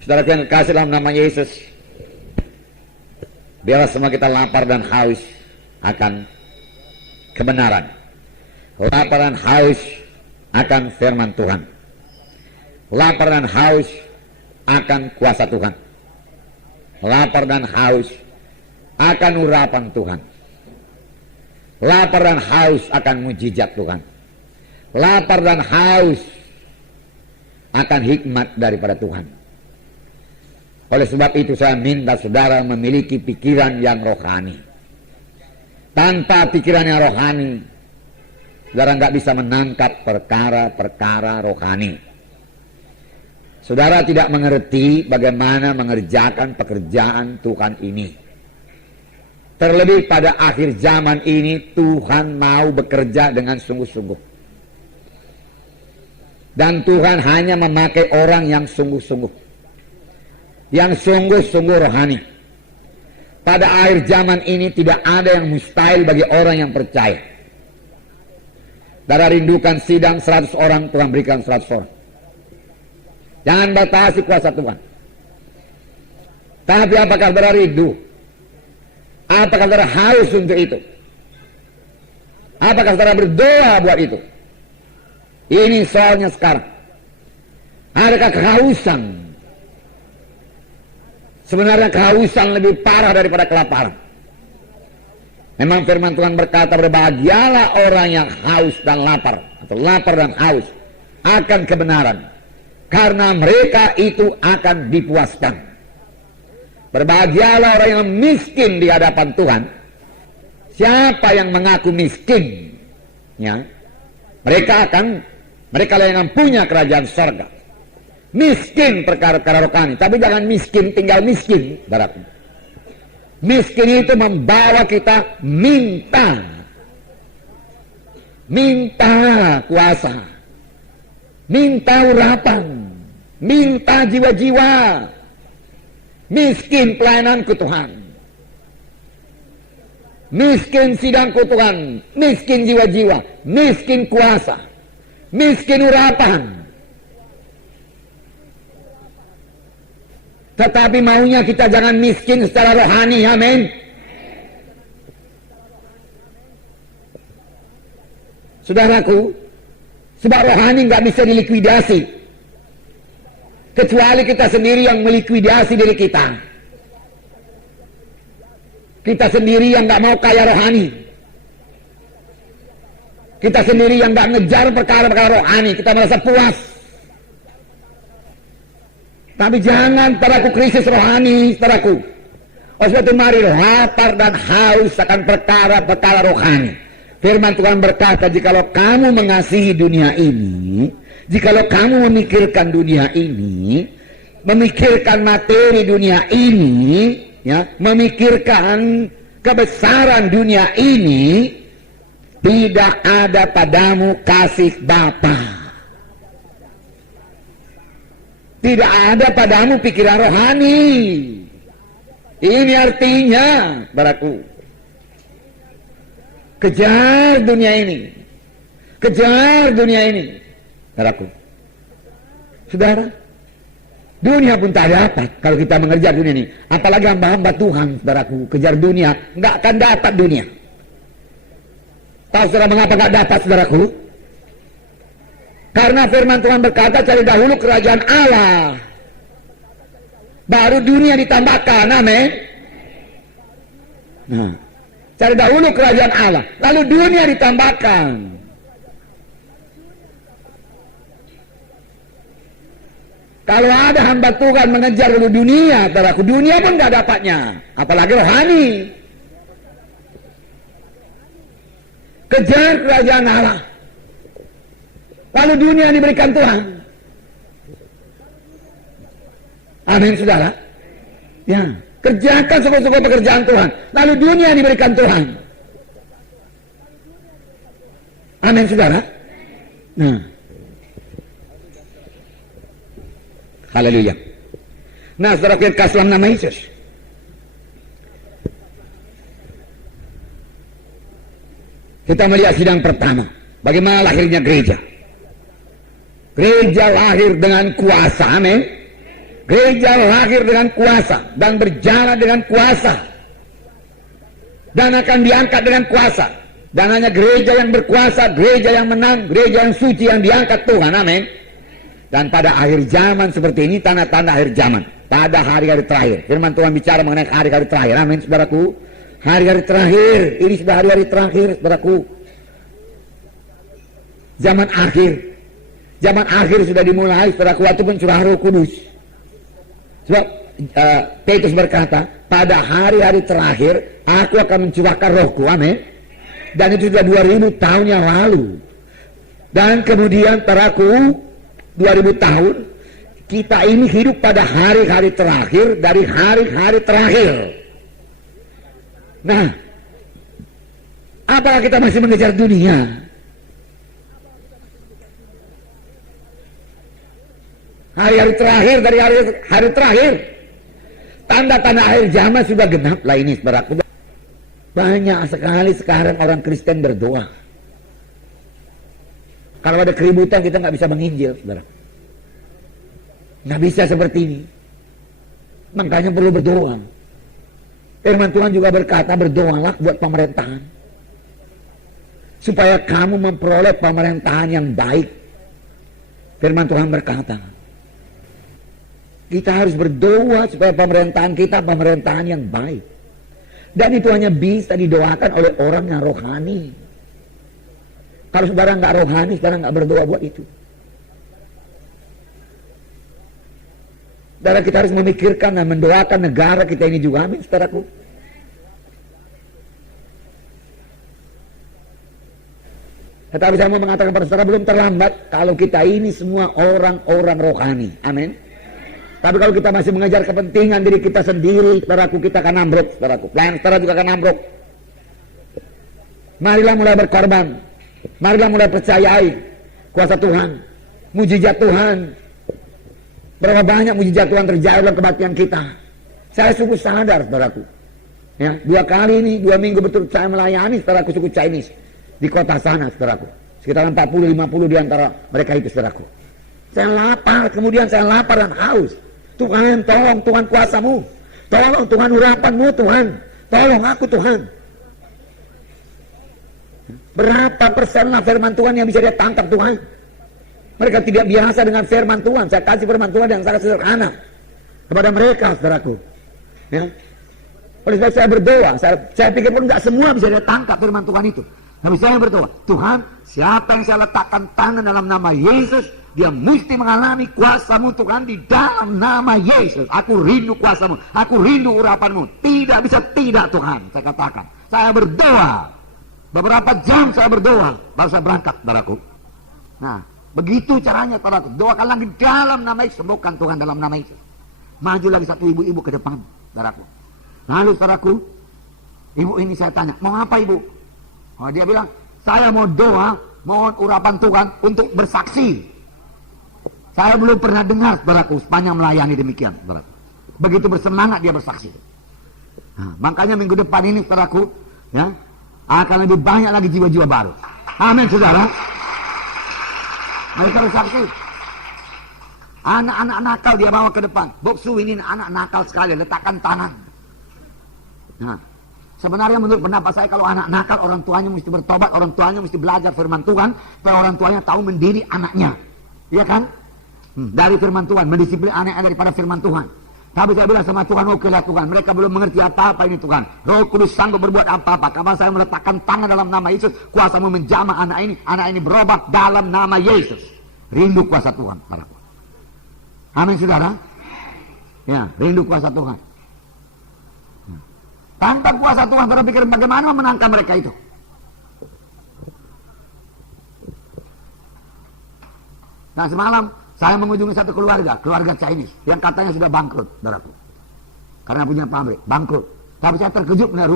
Saudara yang kasih dalam nama Yesus, biarlah semua kita lapar dan haus akan kebenaran, lapar dan haus akan firman Tuhan, lapar dan haus akan kuasa Tuhan, lapar dan haus akan urapan Tuhan, lapar dan haus akan mujizat Tuhan, lapar dan haus akan hikmat daripada Tuhan. Oleh sebab itu saya minta saudara memiliki pikiran yang rohani. Tanpa pikiran yang rohani, saudara nggak bisa menangkap perkara-perkara rohani. Saudara tidak mengerti bagaimana mengerjakan pekerjaan Tuhan ini. Terlebih pada akhir zaman ini, Tuhan mau bekerja dengan sungguh-sungguh. Dan Tuhan hanya memakai orang yang sungguh-sungguh, yang sungguh-sungguh rohani. Pada akhir zaman ini tidak ada yang mustahil bagi orang yang percaya. Saudara rindukan sidang 100 orang, Tuhan berikan 100 orang. Jangan batasi kuasa Tuhan. Tapi apakah saudara rindu? Apakah saudara haus untuk itu? Apakah saudara berdoa buat itu? Ini soalnya sekarang. Adakah kehausan? Sebenarnya kehausan lebih parah daripada kelaparan. Memang firman Tuhan berkata, berbahagialah orang yang haus dan lapar, atau lapar dan haus akan kebenaran, karena mereka itu akan dipuaskan. Berbahagialah orang yang miskin di hadapan Tuhan. Siapa yang mengaku miskin, ya, mereka yang punya kerajaan sorga. Miskin perkara-perkara rohani, tapi jangan miskin tinggal miskin, saudaraku. Miskin itu membawa kita minta kuasa, minta urapan, minta jiwa-jiwa. Miskin pelayananku Tuhan, miskin sidangku Tuhan, miskin jiwa-jiwa, miskin kuasa, miskin urapan. Tetapi maunya kita jangan miskin secara rohani, amin. Saudaraku, sebab rohani nggak bisa dilikuidasi, kecuali kita sendiri yang melikuidasi diri kita. Kita sendiri yang nggak mau kaya rohani. Kita sendiri yang nggak ngejar perkara-perkara rohani, kita merasa puas. Tapi jangan saudaraku krisis rohani, saudaraku. Oleh sebab itu mari lapar dan haus akan perkara-perkara rohani. Firman Tuhan berkata, jikalau kamu mengasihi dunia ini, jikalau kamu memikirkan dunia ini, memikirkan materi dunia ini, ya, memikirkan kebesaran dunia ini, tidak ada padamu kasih Bapa. Tidak ada padamu pikiran rohani. Ini artinya, saudaraku, kejar dunia ini. Kejar dunia ini, saudaraku. Saudara, dunia pun tak dapat kalau kita mengejar dunia ini. Apalagi hamba-hamba Tuhan, saudaraku, kejar dunia, nggak akan dapat dunia. Tahu saudara mengapa nggak dapat, saudaraku? Karena firman Tuhan berkata, cari dahulu kerajaan Allah, baru dunia ditambahkan, amin. Nah, cari dahulu kerajaan Allah, lalu dunia ditambahkan. Kalau ada hamba Tuhan mengejar dulu dunia, saudaraku, dunia pun gak dapatnya, apalagi rohani. Kejar kerajaan Allah, lalu dunia diberikan Tuhan. Amin, saudara. Ya, kerjakan sungguh-sungguh pekerjaan Tuhan, lalu dunia diberikan Tuhan. Amin, saudara. Nah, haleluya. Nah, saudara, kita kasih dalam nama Yesus. Kita melihat sidang pertama, bagaimana lahirnya gereja. Gereja lahir dengan kuasa, amin. Gereja lahir dengan kuasa dan berjalan dengan kuasa dan akan diangkat dengan kuasa. Dan hanya gereja yang berkuasa, gereja yang menang, gereja yang suci yang diangkat Tuhan. Amin. Dan pada akhir zaman seperti ini, tanda-tanda akhir zaman, pada hari-hari terakhir, firman Tuhan bicara mengenai hari-hari terakhir. Amin, saudaraku. Hari-hari terakhir, ini sudah hari-hari terakhir, saudaraku. Zaman akhir sudah dimulai, saudaraku, ataupun curah Roh Kudus. Sebab Petrus berkata, pada hari-hari terakhir aku akan mencurahkan Rohku. Amin. Dan itu sudah 2000 tahun yang lalu. Dan kemudian saudaraku, 2000 tahun kita ini hidup pada hari-hari terakhir dari hari-hari terakhir. Nah, apakah kita masih mengejar dunia? Hari-hari terakhir dari hari terakhir, tanda-tanda akhir zaman sudah genap lah ini, saudaraku. Banyak sekali sekarang orang Kristen berdoa. Kalau ada keributan kita nggak bisa menginjil, saudara. Nggak bisa seperti ini. Makanya perlu berdoa. Firman Tuhan juga berkata, berdoalah buat pemerintahan, supaya kamu memperoleh pemerintahan yang baik. Firman Tuhan berkata, kita harus berdoa supaya pemerintahan kita pemerintahan yang baik. Dan itu hanya bisa didoakan oleh orang yang rohani. Kalau saudara nggak rohani, saudara nggak berdoa buat itu. Saudara, kita harus memikirkan dan mendoakan negara kita ini juga. Amin, saudaraku. Tetapi saya mau mengatakan pada saudara, belum terlambat kalau kita ini semua orang-orang rohani. Amin. Tapi kalau kita masih mengejar kepentingan diri kita sendiri, saudaraku, kita akan ambruk, saudaraku. Pelayan saudara juga akan ambruk. Marilah mulai berkorban. Marilah mulai percayai kuasa Tuhan, mujizat Tuhan. Berapa banyak mujizat Tuhan terjadi dalam kebaktian kita. Saya sungguh sadar, saudaraku. Ya, 2 kali ini, 2 minggu betul saya melayani saudaraku suku Chinese di kota sana, saudaraku. Sekitar 40-50 di antara mereka itu, saudaraku. Saya lapar, kemudian saya lapar dan haus. Tuhan, tolong Tuhan kuasamu. Tolong Tuhan urapanmu, Tuhan. Tolong aku, Tuhan. Berapa persenlah firman Tuhan yang bisa dia tangkap, Tuhan? Mereka tidak biasa dengan firman Tuhan. Saya kasih firman Tuhan yang sangat sederhana kepada mereka, saudaraku. Ya. Oleh sebab saya berdoa, saya pikir pun nggak semua bisa dia tangkap firman Tuhan itu. Tapi saya berdoa, Tuhan, siapa yang saya letakkan tangan dalam nama Yesus, dia mesti mengalami kuasa-Mu, Tuhan, di dalam nama Yesus. Aku rindu kuasa-Mu, aku rindu urapan-Mu. Tidak bisa tidak, Tuhan, saya katakan. Saya berdoa, beberapa jam saya berdoa, baru saya berangkat, saudaraku. Nah, begitu caranya, saudaraku. Doakan lagi dalam nama Yesus, sembuhkan Tuhan dalam nama Yesus. Maju lagi satu ibu-ibu ke depan, saudaraku. Lalu, saudaraku, ibu ini saya tanya, mau apa ibu? Oh, dia bilang, saya mau doa, mohon urapan Tuhan untuk bersaksi. Saya belum pernah dengar, saudaraku, sepanjang melayani demikian, saudaraku. Begitu bersemangat dia bersaksi. Nah, makanya minggu depan ini, saudaraku, ya, akan lebih banyak lagi jiwa-jiwa baru. Amin, saudara. Mereka bersaksi. Anak-anak nakal dia bawa ke depan. Boksu ini anak nakal sekali, letakkan tangan. Nah, sebenarnya menurut pendapat saya, kalau anak nakal, orang tuanya mesti bertobat, orang tuanya mesti belajar firman Tuhan, supaya orang tuanya tahu mendidik anaknya. Iya kan? Dari firman Tuhan, mendisiplin anaknya daripada firman Tuhan. Tapi saya bilang sama Tuhan, oke lah Tuhan, mereka belum mengerti apa-apa ini Tuhan. Roh Kudus sanggup berbuat apa-apa. Karena saya meletakkan tangan dalam nama Yesus, kuasa-Mu menjamah anak ini berubah dalam nama Yesus. Rindu kuasa Tuhan, saudaraku. Amin, saudara. Ya, rindu kuasa Tuhan. Tanpa kuasa Tuhan, saudara pikir bagaimana menangkap mereka itu? Nah, semalam saya mengunjungi satu keluarga Chinese yang katanya sudah bangkrut, saudaraku. Karena punya pabrik, bangkrut. Tapi saya terkejut melihat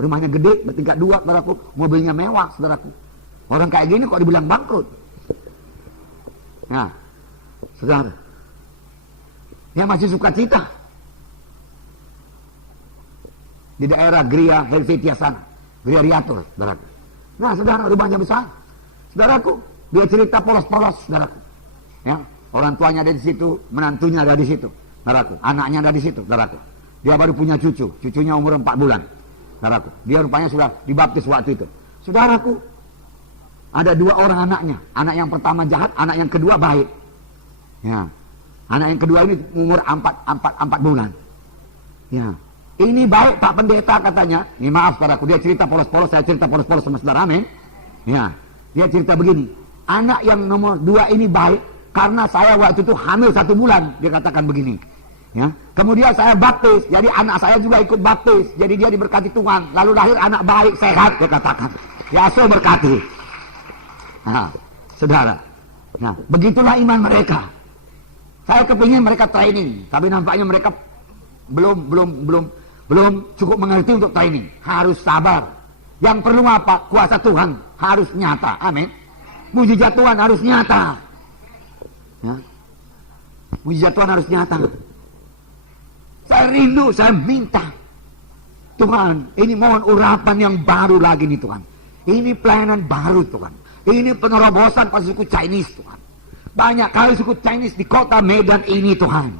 rumahnya gede, bertingkat 2, saudaraku, mobilnya mewah, saudaraku. Orang kayak gini kok dibilang bangkrut? Nah, saudara, yang masih suka cita di daerah Gria Helvetia sana, Gria Riatur, saudaraku. Nah, saudara, rumahnya besar, saudaraku. Dia cerita polos-polos, saudaraku. Ya, orang tuanya ada di situ, menantunya ada di situ. saudaraku. Anaknya ada di situ, saudaraku. Dia baru punya cucu, cucunya umur 4 bulan, saudaraku. Dia rupanya sudah dibaptis waktu itu. Saudaraku, ada 2 orang anaknya. Anak yang pertama jahat, anak yang kedua baik. Ya. Anak yang kedua ini umur 4 bulan. Ya. Ini baik Pak Pendeta katanya. Ini maaf saudaraku, dia cerita polos-polos, saya cerita polos-polos sama saudara, amin. Ya. Dia cerita begini. Anak yang nomor 2 ini baik karena saya waktu itu hamil 1 bulan, dia katakan begini. Ya. Kemudian saya baptis, jadi anak saya juga ikut baptis. Jadi dia diberkati Tuhan. Lalu lahir anak baik, sehat, dia katakan. Ya, so berkati. Nah, saudara. Nah, begitulah iman mereka. Saya kepingin mereka training, tapi nampaknya mereka belum cukup mengerti untuk training. Harus sabar. Yang perlu apa? Kuasa Tuhan harus nyata. Amin. Mujizat Tuhan harus nyata. Ya. Mujizat Tuhan harus nyata. Saya rindu, saya minta. Tuhan, ini mohon urapan yang baru lagi nih Tuhan. Ini pelayanan baru Tuhan. Ini penerobosan pada suku Chinese Tuhan. Banyak kali suku Chinese di kota Medan ini Tuhan.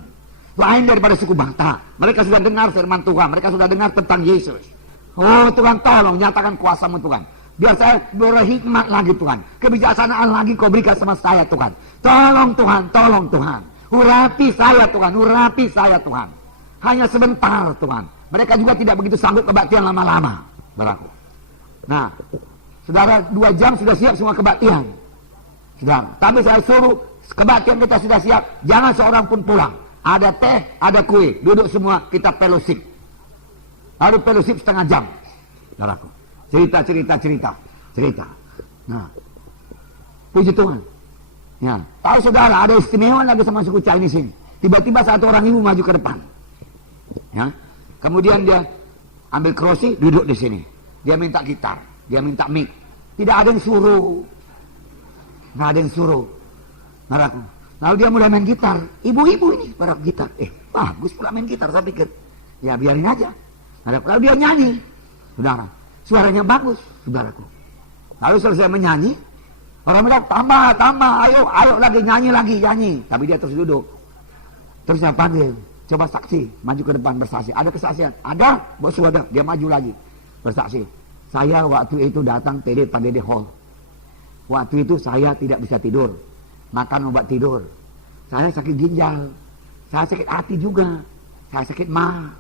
Lain daripada suku Batak. Mereka sudah dengar firman Tuhan. Mereka sudah dengar tentang Yesus. Oh Tuhan, tolong nyatakan kuasa-Mu Tuhan. Biar saya berhikmat lagi Tuhan. Kebijaksanaan lagi Kau berikan sama saya Tuhan. Tolong Tuhan, tolong Tuhan. Urapi saya Tuhan, urapi saya Tuhan. Hanya sebentar Tuhan. Mereka juga tidak begitu sanggup kebaktian lama-lama. Berlaku. Nah, saudara 2 jam sudah siap semua kebaktian. Saudara, tapi saya suruh kebaktian kita sudah siap. Jangan seorang pun pulang. Ada teh, ada kue. Duduk semua, kita fellowship. Lalu fellowship setengah jam. Saudaraku. Cerita. Nah, puji Tuhan. Ya, tahu saudara, ada istimewa lagi sama suku Chinese ini. Tiba-tiba satu orang ibu maju ke depan. Ya, kemudian dia ambil kerusi, duduk di sini. Dia minta gitar, dia minta mic. Tidak ada yang suruh. Nggak ada yang suruh. Saudaraku. Lalu dia mulai main gitar. Ibu-ibu ini pada gitar. Bagus pula main gitar, saya pikir. Ya biarin aja. Lalu dia nyanyi. Saudara, suaranya bagus, saudaraku. Lalu selesai menyanyi, orang bilang, tambah, ayo lagi, nyanyi. Tapi dia terus duduk. Terus saya panggil, coba saksi, maju ke depan bersaksi. Ada kesaksian? Ada, bos ada. Dia maju lagi, bersaksi. Saya waktu itu datang TD Hall. Waktu itu saya tidak bisa tidur, makan obat tidur. Saya sakit ginjal, saya sakit hati juga, saya sakit mah.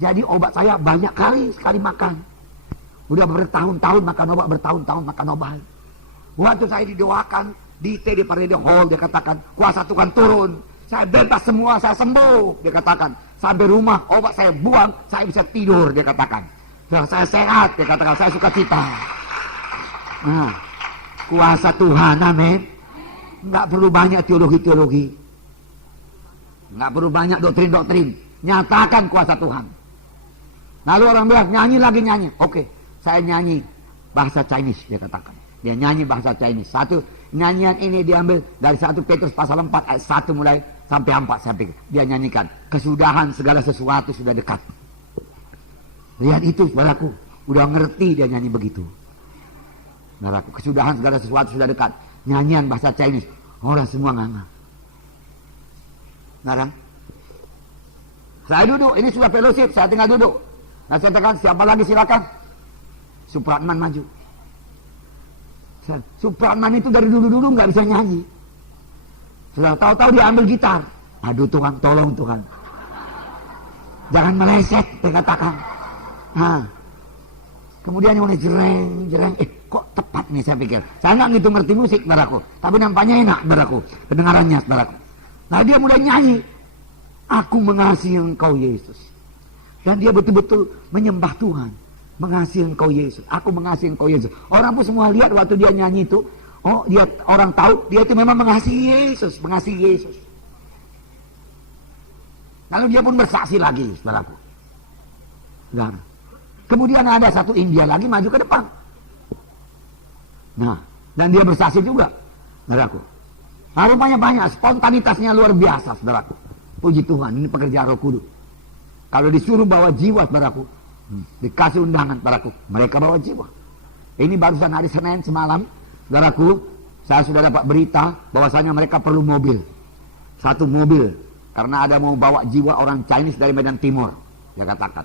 Jadi obat saya banyak sekali makan. Udah bertahun-tahun makan obat, bertahun-tahun makan obat. Waktu saya didoakan di TD Hall, dia katakan, kuasa Tuhan turun. Saya bebas semua, saya sembuh, dia katakan. Sampai rumah, obat saya buang, saya bisa tidur, dia katakan. Saya sehat, dia katakan, saya suka cita. Nah, kuasa Tuhan, amin. Nggak perlu banyak teologi. Nggak perlu banyak doktrin. Nyatakan kuasa Tuhan. Lalu orang bilang, nyanyi. Oke, saya nyanyi bahasa Chinese, dia katakan. Dia nyanyi bahasa Chinese. Satu nyanyian ini diambil dari 1 Petrus pasal 4 ayat 1 mulai sampai 4 saya pikir. Dia nyanyikan, kesudahan segala sesuatu sudah dekat. Lihat itu, saudaraku. Udah ngerti dia nyanyi begitu. Saudaraku, kesudahan segala sesuatu sudah dekat. Nyanyian bahasa Chinese. Orang semua nganga. Saudara, saya duduk, ini sudah fellowship, saya tinggal duduk. Nah saya katakan, siapa lagi silakan. Supratman maju. Supratman itu dari dulu-dulu nggak bisa nyanyi. Sudah tahu-tahu dia ambil gitar. Aduh Tuhan, tolong Tuhan. Jangan meleset, dia katakan. Nah, kemudian yang mulai jereng. Kok tepat nih saya pikir. Saya nggak gitu ngerti musik, saudaraku. Tapi nampaknya enak, saudaraku. Pendengarannya, saudaraku. Nah dia mulai nyanyi. Aku mengasihi Engkau Yesus. Dan dia betul-betul menyembah Tuhan. Mengasihi Engkau Yesus. Aku mengasihi Engkau Yesus. Orang pun semua lihat waktu dia nyanyi itu. Oh, dia orang tahu dia itu memang mengasihi Yesus. Mengasihi Yesus. Lalu dia pun bersaksi lagi, saudaraku. Saudara. Kemudian ada satu India lagi maju ke depan. Nah, dan dia bersaksi juga, saudaraku. Nah, rupanya banyak, spontanitasnya luar biasa, saudaraku. Puji Tuhan, ini pekerjaan Roh Kudus. Kalau disuruh bawa jiwa, saudaraku, dikasih undangan, saudaraku, mereka bawa jiwa. Ini barusan hari Senin semalam, saudaraku, saya sudah dapat berita bahwasanya mereka perlu mobil. 1 mobil karena ada mau bawa jiwa orang Chinese dari Medan Timur, dia katakan,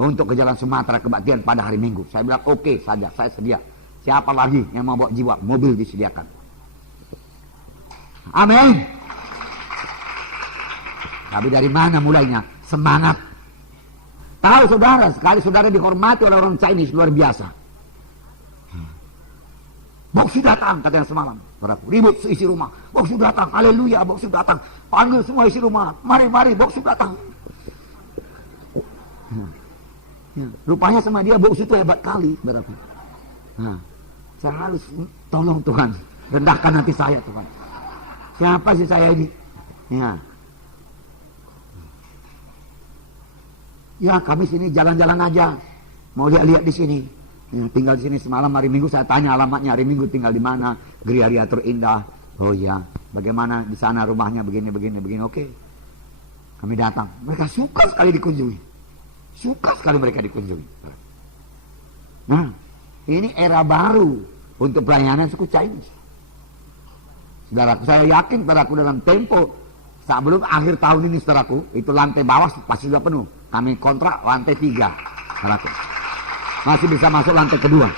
untuk ke Jalan Sumatera kebaktian pada hari Minggu. Saya bilang oke saja, saya sedia. Siapa lagi yang mau bawa jiwa? Mobil disediakan. Amin. Tapi dari mana mulainya? Semangat. Tahu saudara, sekali saudara dihormati oleh orang Chinese luar biasa. Boksu datang, katanya semalam. Ribut isi rumah. Boksu datang, haleluya, Boksu datang. Panggil semua isi rumah. Mari, Boksu datang. Rupanya sama dia Boksu itu hebat kali. Saya harus tolong Tuhan. Rendahkan hati saya Tuhan. Siapa sih saya ini? Ya kami sini jalan-jalan aja. Mau lihat-lihat di sini. Ya, tinggal di sini semalam hari Minggu saya tanya alamatnya hari Minggu tinggal di mana, Geria Terindah. Oh ya, bagaimana di sana rumahnya begini. Oke. Kami datang. Mereka suka sekali dikunjungi. Suka sekali mereka dikunjungi. Nah, ini era baru untuk pelayanan suku Chinese. Saudaraku, saya yakin saudaraku dalam tempo sebelum akhir tahun ini saudaraku, itu lantai bawah pasti sudah penuh. Kami kontrak lantai 3, saudaraku. Masih bisa masuk lantai kedua.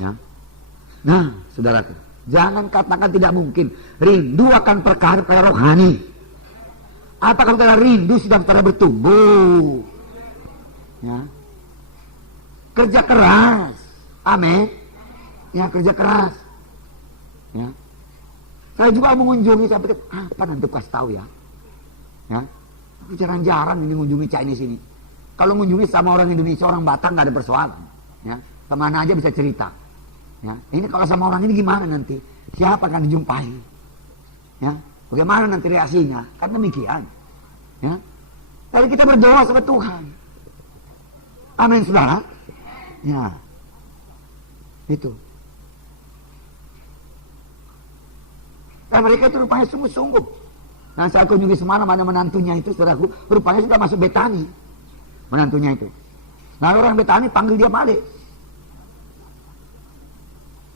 Ya. Nah, saudaraku, jangan katakan tidak mungkin. Rindu akan perkara-perkara rohani. Apakah saudara rindu sedang saudara bertumbuh? Ya. Kerja keras. Amin. Ya, kerja keras. Ya. Saya juga mengunjungi, saya pikir, apa nanti kasih tahu ya. Ya. Jarang-jarang ini mengunjungi Chinese ini. Kalau mengunjungi sama orang Indonesia, orang Batak nggak ada persoalan. Ya. Kemana aja bisa cerita. Ya. Ini kalau sama orang ini gimana nanti? Siapa akan dijumpai? Ya. Bagaimana nanti reaksinya? Kan demikian. Ya. Tapi kita berdoa sama Tuhan. Amin, saudara. Ya. Itu. Dan mereka itu rupanya sungguh-sungguh. Nah, saya kunjungi semalam ada menantunya itu, saudaraku, rupanya sudah masuk Betani. Menantunya itu. Nah, orang Betani panggil dia balik.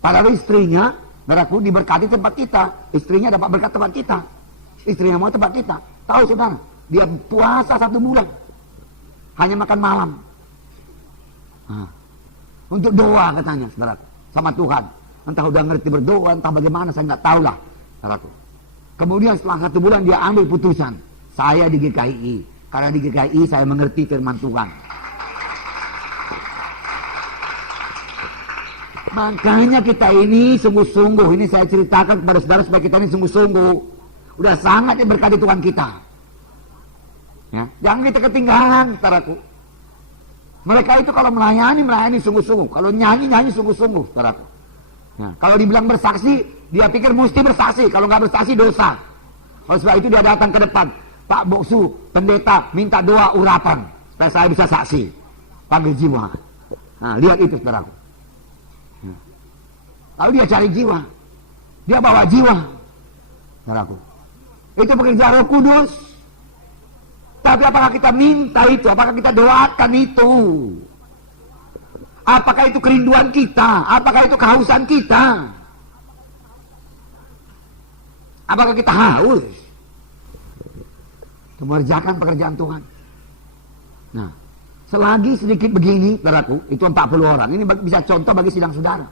Padahal istrinya, saudaraku, diberkati tempat kita. Istrinya dapat berkat tempat kita. Istrinya mau tempat kita. Tahu saudara, dia puasa 1 bulan. Hanya makan malam. Nah, untuk doa katanya, saudaraku, sama Tuhan. Entah udah ngerti berdoa, entah bagaimana, saya nggak tahu lah, saudaraku. Kemudian setelah 1 bulan dia ambil putusan. Saya di GKI. Karena di GKI saya mengerti firman Tuhan. Makanya kita ini sungguh-sungguh. Ini saya ceritakan kepada saudara supaya kita ini sungguh-sungguh. Udah sangat diberkati Tuhan kita. Ya, jangan kita ketinggalan, saudaraku. Mereka itu kalau melayani sungguh-sungguh. Kalau nyanyi sungguh-sungguh, saudaraku. Ya, kalau dibilang bersaksi, dia pikir mesti bersaksi. Kalau nggak bersaksi dosa. Oleh sebab itu dia datang ke depan. Pak Boksu, pendeta minta doa urapan supaya saya bisa saksi. Panggil jiwa. Nah, lihat itu saudaraku. Ya. Lalu dia cari jiwa. Dia bawa jiwa. Saudaraku. Itu pekerjaan Roh Kudus. Tapi apakah kita minta itu? Apakah kita doakan itu? Apakah itu kerinduan kita? Apakah itu kehausan kita? Apakah kita haus mengerjakan pekerjaan Tuhan? Nah, selagi sedikit begini, saudaraku, itu 40 orang. Ini bisa contoh bagi sidang saudara.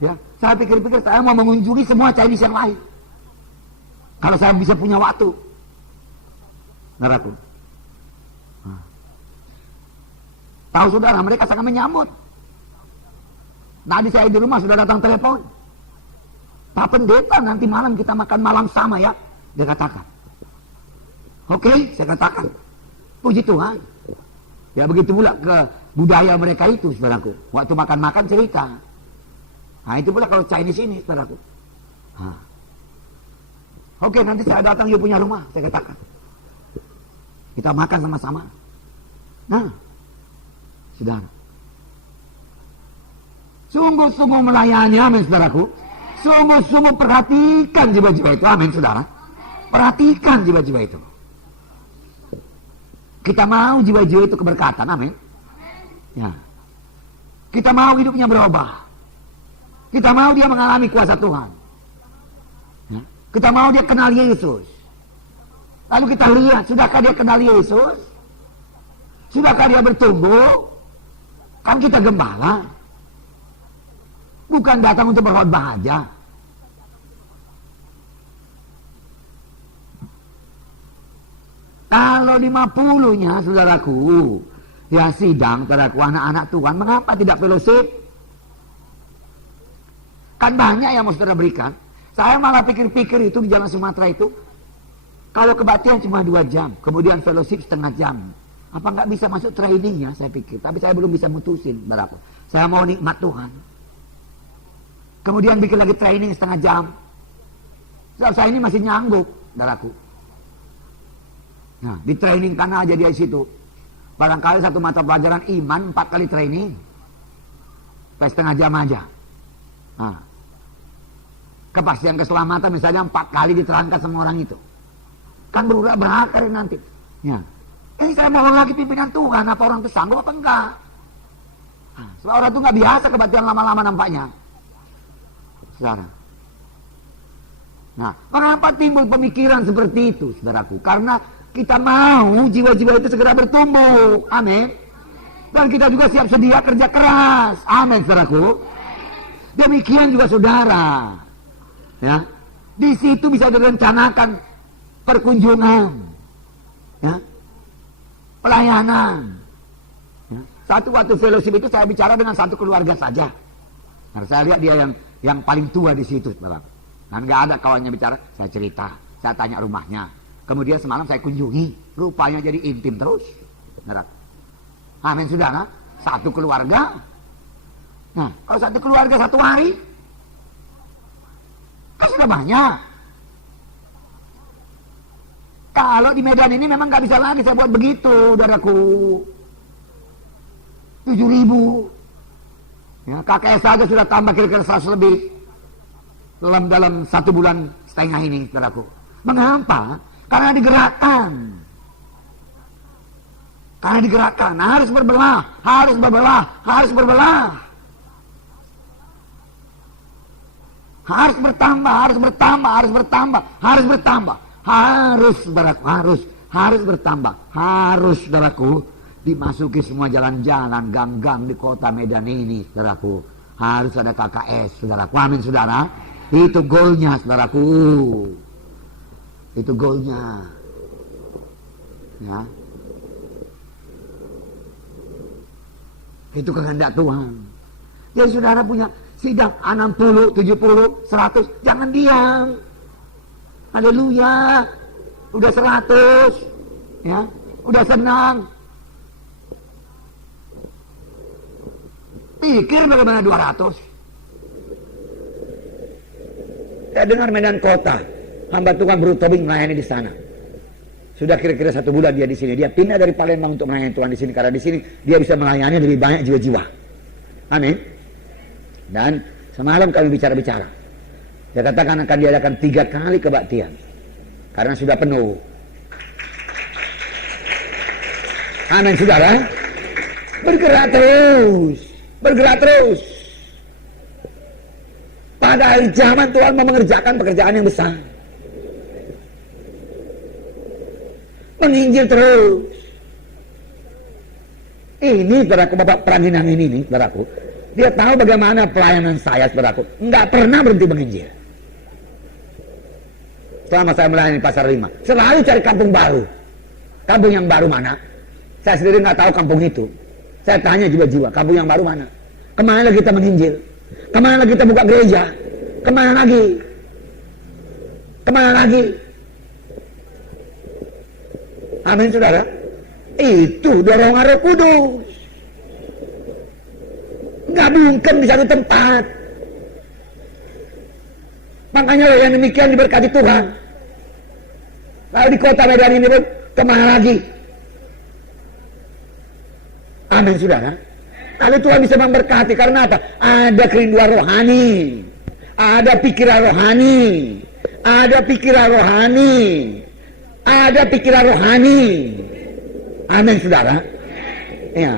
Ya, saya pikir-pikir saya mau mengunjungi semua Chinese yang lain. Kalau saya bisa punya waktu, saudaraku. Nah. Tahu saudara, mereka sangat menyambut. Tadi saya di rumah sudah datang telepon. Pak Pendeta, nanti malam kita makan malam sama ya. Dia katakan. Oke, saya katakan. Puji Tuhan. Ya begitu pula ke budaya mereka itu, saudaraku. Waktu makan-makan cerita. Nah itu pula kalau Chinese ini, saudaraku. Nah. Oke, nanti saya datang you punya rumah, saya katakan. Kita makan sama-sama. Nah, saudara. Sungguh-sungguh melayani, amin saudaraku. Sungguh-sungguh perhatikan jiwa-jiwa itu, amin saudara. Perhatikan jiwa-jiwa itu. Kita mau jiwa-jiwa itu keberkatan, amin. Ya. Kita mau hidupnya berubah. Kita mau dia mengalami kuasa Tuhan. Ya. Kita mau dia kenal Yesus. Lalu kita lihat, sudahkah dia kenal Yesus? Sudahkah dia bertumbuh? Kan kita gembala. Bukan datang untuk berkhotbah aja. Kalau 50-nya, saudaraku, ya sidang, saudaraku, anak-anak Tuhan, mengapa tidak fellowship? Kan banyak yang mau saudara berikan. Saya malah pikir-pikir itu di Jalan Sumatera itu, kalau kebaktian cuma 2 jam, kemudian fellowship setengah jam. Apa nggak bisa masuk trainingnya, saya pikir. Tapi saya belum bisa mutusin, saudaraku. Saya mau nikmat Tuhan. Kemudian bikin lagi training setengah jam. Saya ini masih nyanggup, saudaraku. Nah, di training karena aja dia di situ. Barangkali satu mata pelajaran iman 4 kali training. Sampai setengah jam aja. Nah, kepastian keselamatan misalnya 4 kali diterangkan sama orang itu. Kan berulang berakar nanti. Ya. Ini saya mau lagi pimpinan Tuhan, apa orang itu sanggup apa enggak? Nah, sebab orang itu nggak biasa kebaktian lama-lama nampaknya. Saudara. Nah, mengapa timbul pemikiran seperti itu, saudaraku? Karena kita mau jiwa-jiwa itu segera bertumbuh. Amin. Dan kita juga siap sedia kerja keras. Amin, saudaraku. Demikian juga saudara. Ya. Di situ bisa direncanakan perkunjungan. Ya. Pelayanan. Ya. Satu waktu fellowship itu saya bicara dengan satu keluarga saja. Nah, saya lihat dia yang paling tua di situ, saudara. Dan nggak ada kawannya bicara, saya cerita, saya tanya rumahnya. Kemudian semalam saya kunjungi, rupanya jadi intim terus. Saudara. Amin, saudara. Satu keluarga. Nah, kalau satu keluarga 1 hari, kan sudah banyak. Kalau di Medan ini memang nggak bisa lagi saya buat begitu, saudaraku. 7.000. Ya, KKS saja sudah tambah kira-kira 100 lebih dalam 1 bulan setengah ini, saudaraku. Mengapa? Karena digerakkan. Karena digerakkan. Nah, harus berbelah, harus berbelah, harus berbelah. Harus bertambah, harus bertambah, harus bertambah, harus bertambah. Harus, saudaraku, harus bertambah. Harus, saudaraku, dimasuki semua jalan-jalan, gang-gang di kota Medan ini, saudaraku. Harus ada KKS, saudaraku. Amin, saudara. Itu goalnya, saudaraku. Itu goalnya. Ya. Itu kehendak Tuhan. Jadi saudara punya sidang 60, 70, 100, jangan diam. Haleluya. Udah 100, ya, udah senang. Pikir bagaimana 200. Saya dengar Medan Kota, hamba Tuhan Bro Tobing melayani di sana. Sudah kira-kira 1 bulan dia di sini. Dia pindah dari Palembang untuk melayani Tuhan di sini karena di sini dia bisa melayani lebih banyak jiwa-jiwa. Amin. Dan semalam kami bicara-bicara. Dia katakan akan diadakan 3 kali kebaktian karena sudah penuh. Amin, saudara. Bergerak terus, bergerak terus. Pada akhir zaman Tuhan mau mengerjakan pekerjaan yang besar. Menginjil terus. Ini saudaraku, Bapak Pranginang ini saudaraku. Dia tahu bagaimana pelayanan saya, saudaraku. Enggak pernah berhenti menginjil. Selama saya melayani Pasar 5, selalu cari kampung baru. Kampung yang baru mana? Saya sendiri nggak tahu kampung itu. Saya tanya jiwa-jiwa, kampung yang baru mana? Kemana lagi kita menginjil? Kemana lagi kita buka gereja? Kemana lagi? Kemana lagi? Amin, saudara. Itu dorongan Roh Kudus. Nggak bungkem di satu tempat. Makanya loh yang demikian diberkati Tuhan. Lalu di kota Medan ini pun kemana lagi? Amin, saudara. Lalu Tuhan bisa memberkati karena apa? Ada kerinduan rohani, ada pikiran rohani, ada pikiran rohani, ada pikiran rohani. Amin, saudara. Ya.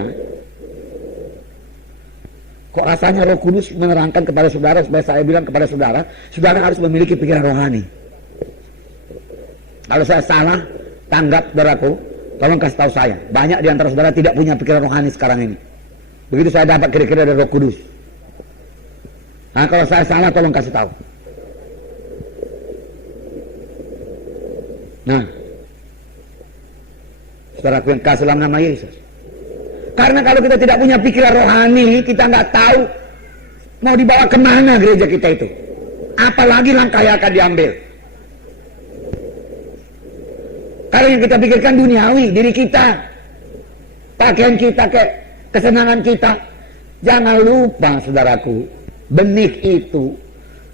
Kok rasanya Roh Kudus menerangkan kepada saudara, supaya saya bilang kepada saudara, saudara harus memiliki pikiran rohani. Kalau saya salah, tanggap saudaraku, tolong kasih tahu saya. Banyak di antara saudara tidak punya pikiran rohani sekarang ini. Begitu saya dapat kira-kira dari Roh Kudus. Nah, kalau saya salah tolong kasih tahu. Nah, saudaraku yang kasih dalam nama Yesus. Karena kalau kita tidak punya pikiran rohani, kita nggak tahu mau dibawa kemana gereja kita itu. Apalagi langkah yang akan diambil. Kalau yang kita pikirkan duniawi, diri kita, pakaian kita, kesenangan kita. Jangan lupa saudaraku, benih itu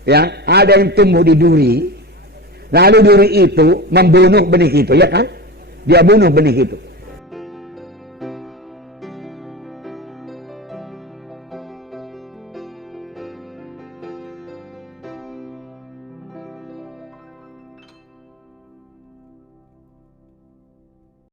ya ada yang tumbuh di duri, lalu duri itu membunuh benih itu, ya kan? Dia bunuh benih itu.